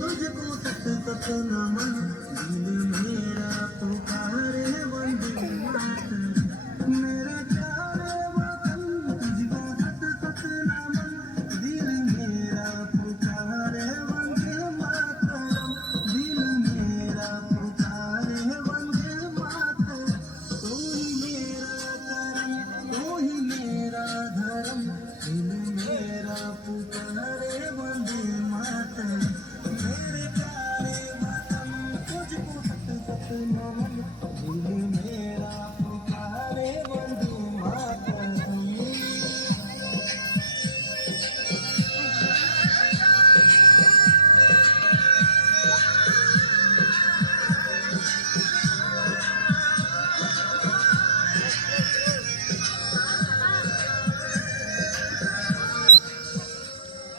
तुझको सत सत नमन दिल मेरा पुकारे वंदे मातरम मेरे प्यारे वतन तुझको सत सत नमन दिल मेरा पुकारे वंदे मातरम दिल मेरा पुकारे वंदे मातरम तू ही मेरा करम तू ही मेरा धर्म दिल मेरा पुकारे वंदे मातरम मेरे प्यारे वतन तुझको सत सत नमन दिल मेरा पुकारे वंदे मातरम।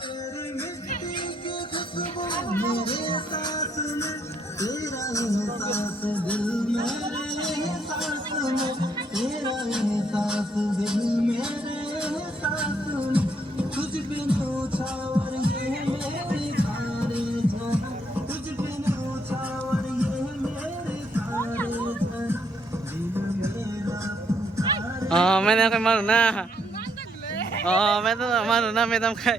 तेरी मिट्टी की खुशबू मेरे सांस में तेरा एहसास दिल मेरे एहसास में तेरा एहसास दिल मेरे एहसास में तुझ बिन छावर ये मेरे सारे जहां तुझ बिन छावर ये मेरे सारे जहां दिल मेरा पुकारे Oh, may na kay Maruna. Oh, may to Maruna, may tam kay